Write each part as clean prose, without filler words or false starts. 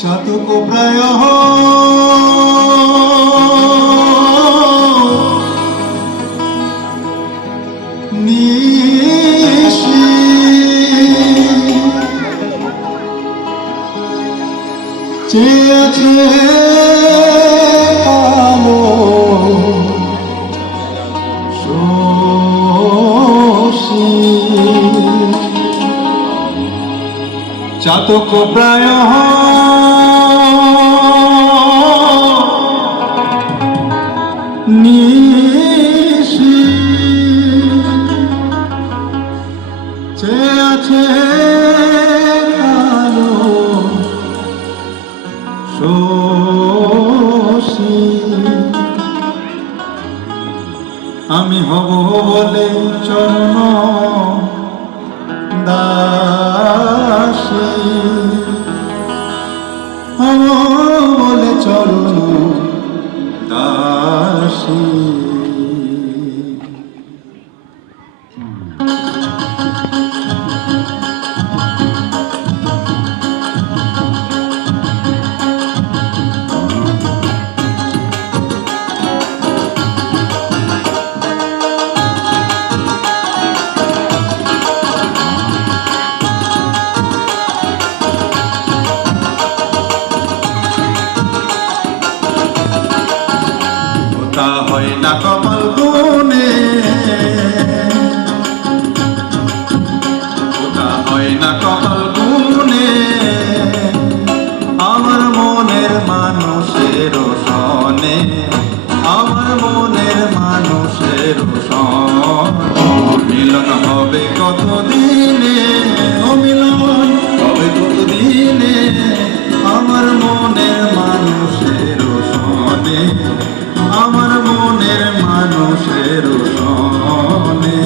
চাতক প্রায় নিশি চেয়েছে কালো শোষী চাতক প্রায় নিশি চেয়ে আছে কালো শোষী আমি হব বলে চরণ দাসী হব বলে চরণ দাসী হয় না কপাল গুনে ওটা হয় না কপাল গুনে আমার মনের মানুষের সনে আমার মনের মানুষের মিলন হবে কতদিনে মিলন হবে কতদিনে আমার মনের মানুষের সনে আমার মনের মানুষের সনে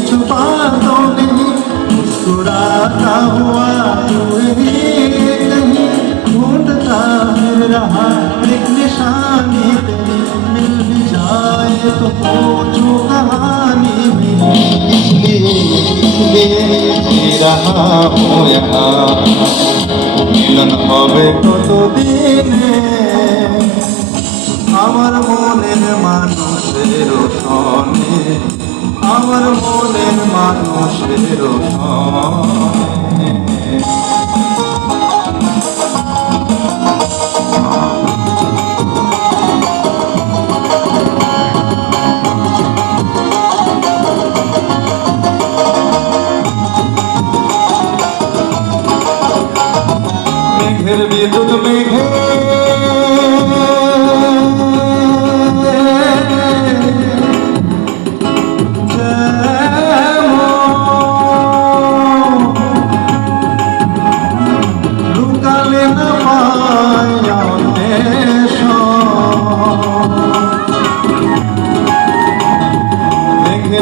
छुपा तो नहीं मुस्कुराता हुआ कहीं ढूंढता रहा एक निशानी तेरी मिल भी जाए तो पूछू कहानी जी रहा हूँ यहाँ मिलन হবে কতদিনে আমার মনের মানুষের সনে আমার মনের মানুষের সনে মেঘের বিদ্যুৎ মেঘে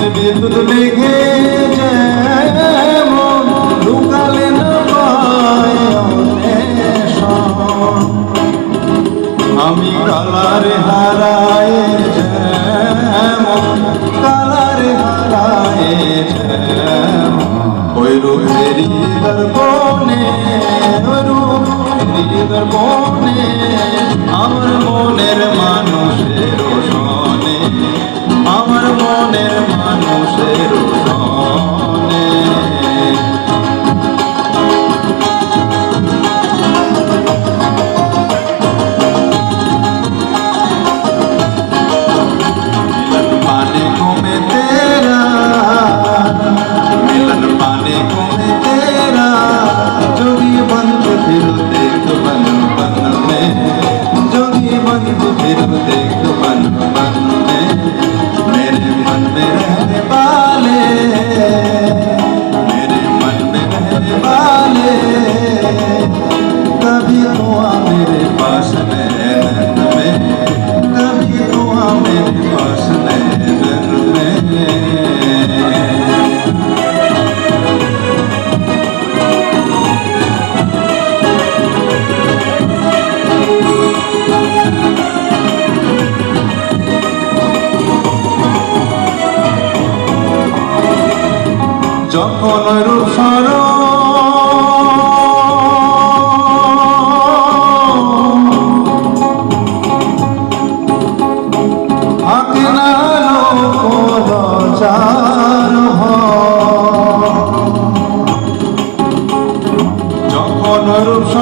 বিদ্যুৎ মেঘে যেমন লুকালে না পায়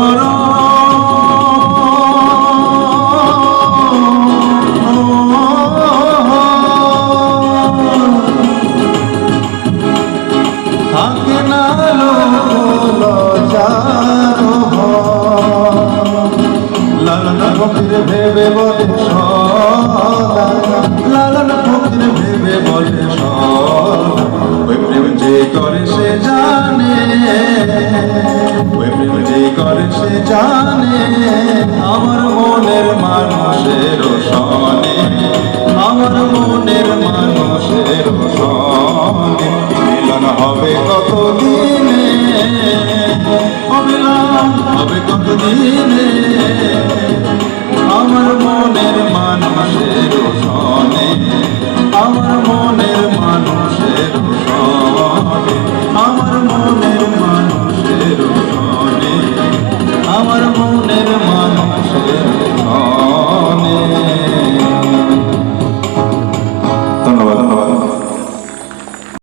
করো থাকে না লালন ফকির ভেবে বলে সদা লালন ফকির ভেবে বলে সদা ওই প্রেম যে করে সে জানে ওই প্রেম যে করে সে জানে আমার মনের মানুষের সনে আমার মনের মানুষের সনে মিলন হবে কতদিনে অবিলম্ব হবে কতদিনে আমার মনের মানুষের সনে আমার মনের